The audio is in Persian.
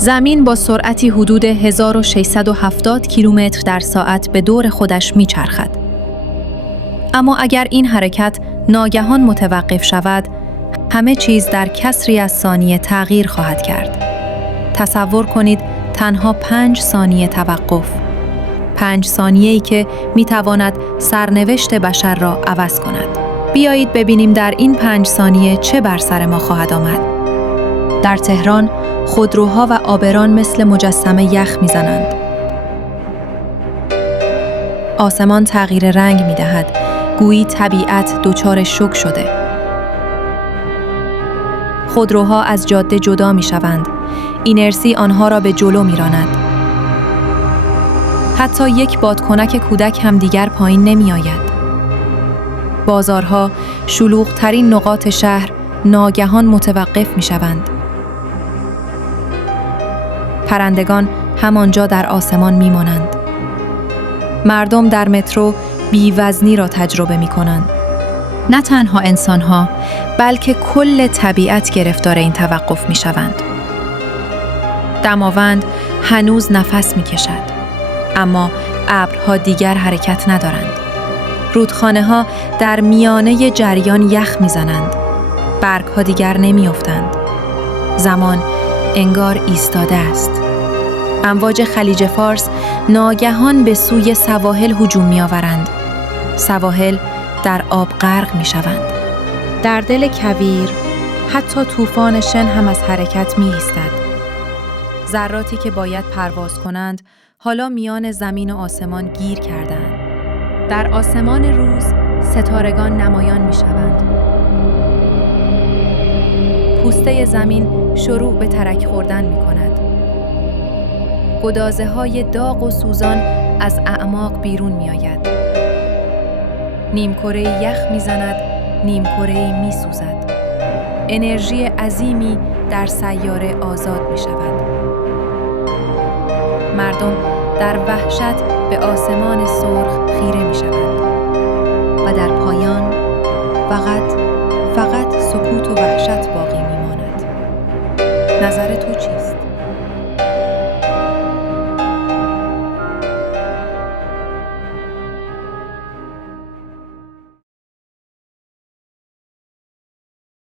زمین با سرعتی حدود 1670 کیلومتر در ساعت به دور خودش میچرخد. اما اگر این حرکت ناگهان متوقف شود، همه چیز در کسری از ثانیه تغییر خواهد کرد. تصور کنید تنها 5 ثانیه توقف. 5 ثانیه‌ای که میتواند سرنوشت بشر را عوض کند. بیایید ببینیم در این 5 ثانیه چه بر سر ما خواهد آمد. در تهران خودروها و آبران مثل مجسمه یخ میزنند. آسمان تغییر رنگ میدهد، گویی طبیعت دچار شوک شده. خودروها از جاده جدا میشوند. اینرسی آنها را به جلو میراند. حتی یک بادکنک کودک هم دیگر پایین نمی آید. بازارها، شلوغ‌ترین نقاط شهر، ناگهان متوقف می شوند. پرندگان همانجا در آسمان می مانند. مردم در مترو بی‌وزنی را تجربه می کنند. نه تنها انسانها، بلکه کل طبیعت گرفتار این توقف می شوند. دماوند هنوز نفس می کشد. اما ابرها دیگر حرکت ندارند. رودخانه‌ها در میانه جریان یخ می‌زنند. برگ‌ها دیگر نمی‌افتند. زمان انگار ایستاده است. امواج خلیج فارس ناگهان به سوی سواحل هجوم می‌آورند. سواحل در آب غرق می‌شوند. در دل کویر حتی طوفان شن هم از حرکت می‌ایستد. ذراتی که باید پرواز کنند حالا میان زمین و آسمان گیر کردند. در آسمان روز ستارگان نمایان می شوند. پوسته زمین شروع به ترک خوردن می کند. گدازه های داغ و سوزان از اعماق بیرون می آید. نیمکره یخ می زند، نیمکره می سوزد. انرژی عظیمی در سیاره آزاد می شود. مردم در وحشت به آسمان سرخ خیره می شوند و در پایان فقط سکوت و وحشت باقی می ماند. نظر تو چیست؟